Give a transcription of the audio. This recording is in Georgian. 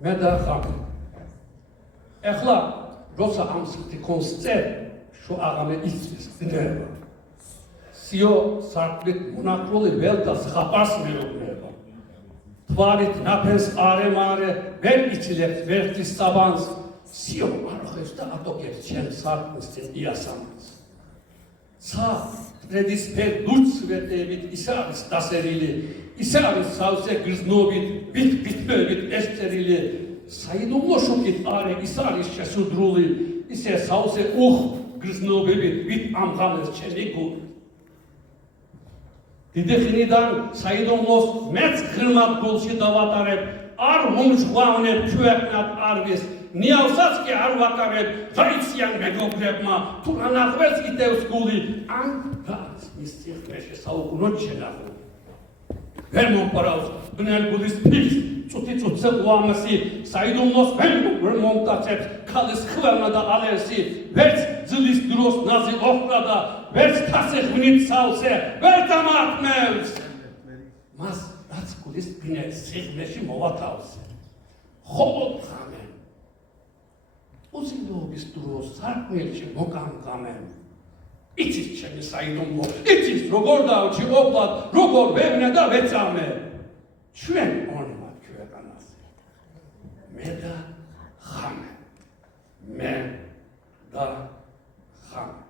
მე და ხამე. ეხლა როცა ამ სიტიკონს წერ, შო აღამე იცის ძნება. სიო სარკმლით მონახული ველდა ზღაპარს მეუბნება. თვალით ნაფენს არე-მარე ვერ იცილებს ვერთვის საბანს. სიო არხევს და ატოგებს ჩემს სარკმლის წინ იასამანს. ცა მტრედისფერ ლუცვეტებით ის არის დასერილი, ის არის სავსე გრძნობით, ბიტბიტებით ესწერილი, საიდუმლო შუქით არე ის არის შესუდრული, ისე სავსე გრძნობებით ვით ამღამეს ჩემი გული. დიდი ხნიდან საიდუმლოს მეც ღრმად გულში დავატარებ, არ უმჟღვავნებ ჩვეყნად არვის, ნიავსაც კი არ ვაკარებ, დაიციან მეგობრებმა, თუ ანახვერს იტევს გული, ან რაც მის სიხნეში საუკუნოდ შენახული. ვერ მომყარავს ბნელ გულის ფიქს, წუთი-წუთზე უამასი, საიდუმლოს ვერ მომტაცებს ქალის ხველნა და ალერსი, ვერც ძლის დროს ნაზი ოხრა და ვერც თასე ღვინით სავსე, ვერ დამატმევს. მას რაც გულის ბნელ სიხნეში მოვათავსე. ხოლოდ ხამე. უზილობის დროს სარკმელში მოგამგამენ. იცის ჩემი საიდუმლო, იცის როგორ დავჭი ოპლად, როგორ ვევნე და ვეწამე. ჩვენ ორმა ქვეყანაზე. მე და ხამე. მე და ხამე.